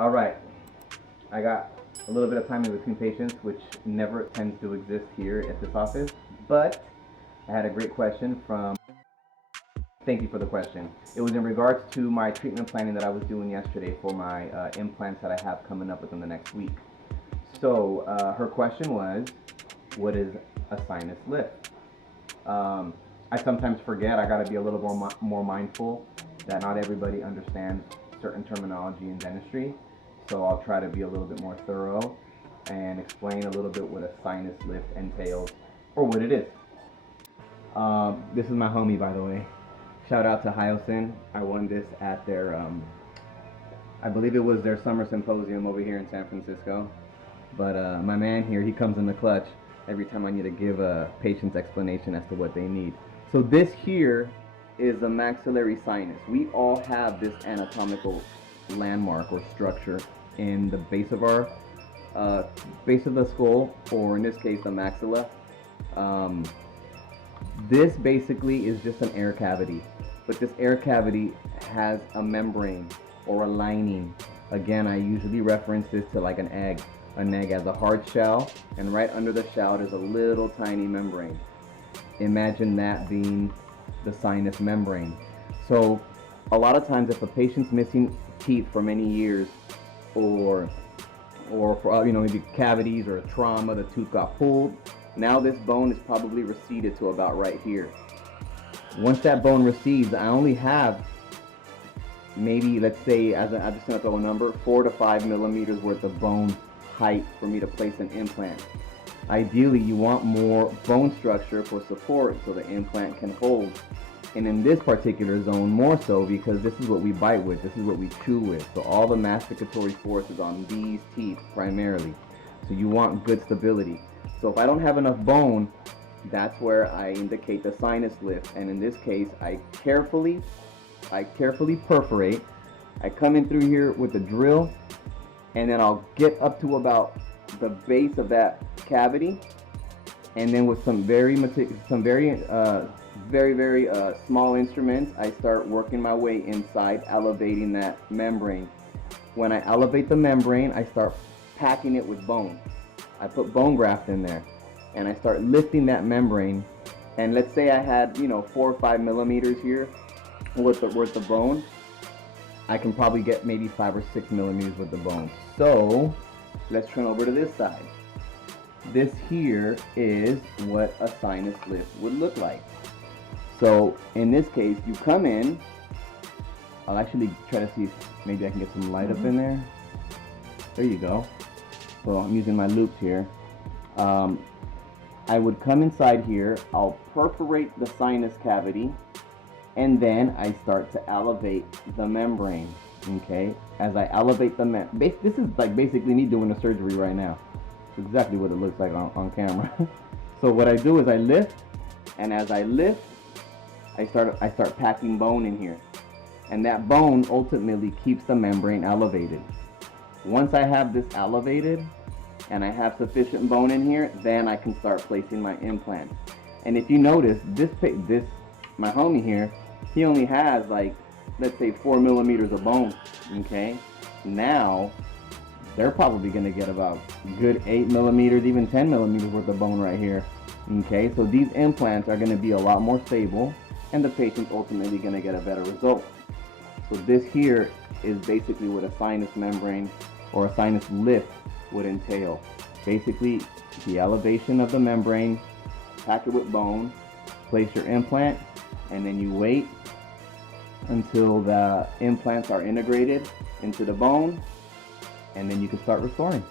All right, I got a little bit of time in between patients, which never tends to exist here at this office, but I had a great question from, thank you for the question. It was in regards to my treatment planning that I was doing yesterday for my implants that I have coming up within the next week. So her question was, what is a sinus lift? I sometimes forget. I got to be a little more mindful that not everybody understands certain terminology in dentistry. So I'll try to be a little bit more thorough and explain a little bit what a sinus lift entails or what it is. This is my homie, by the way. Shout out to Hyosin. I won this at their, I believe it was their summer symposium over here in San Francisco. But my man here, he comes in the clutch every time I need to give a patient's explanation as to what they need. So this here is a maxillary sinus. We all have this anatomical landmark or structure in the base of our base of the skull, or in this case the maxilla. This basically is just an air cavity, but this air cavity has a membrane or a lining. Again, I usually reference this to like an egg. An egg has a hard shell, and right under the shell there's a little tiny membrane. Imagine that being the sinus membrane. So a lot of times if a patient's missing teeth for many years, or for, maybe cavities or a trauma, the tooth got pulled, now this bone is probably receded to about right here. Once that bone recedes, I only have maybe, let's say, I'm just going to throw a number, 4 to 5 millimeters worth of bone height for me to place an implant. Ideally, you want more bone structure for support so the implant can hold. And in this particular zone, more so, because this is what we bite with, this is what we chew with. So all the masticatory force is on these teeth primarily. So you want good stability. So if I don't have enough bone, that's where I indicate the sinus lift. And in this case, I carefully perforate. I come in through here with the drill, and then I'll get up to about the base of that cavity, and then with some very small instruments, I start working my way inside, elevating that membrane. When I elevate the membrane, I start packing it with bone. I put bone graft in there, and I start lifting that membrane. And let's say I had 4 or 5 millimeters here worth of bone. I can probably get maybe 5 or 6 millimeters with the bone. So let's turn over to this side. This here is what a sinus lift would look like. So in this case, you come in. I'll actually try to see if maybe I can get some light up in there. There you go. So I'm using my loops here. I would come inside here. I'll perforate the sinus cavity, and then I start to elevate the membrane. Okay, as I elevate the this is like basically me doing a surgery right now. It's exactly what it looks like on camera. So what I do is I lift, and as I lift, I start packing bone in here, and that bone ultimately keeps the membrane elevated. Once I have this elevated and I have sufficient bone in here, then I can start placing my implant. And if you notice, my homie here, he only has like, let's say 4 millimeters of bone. Okay, now they're probably going to get about good 8 millimeters, even 10 millimeters worth of bone right here. Okay, so these implants are going to be a lot more stable, and the patient's ultimately going to get a better result. So this here is basically what a sinus membrane or a sinus lift would entail. Basically, the elevation of the membrane, pack it with bone, place your implant, and then you wait until the implants are integrated into the bone, and then you can start restoring.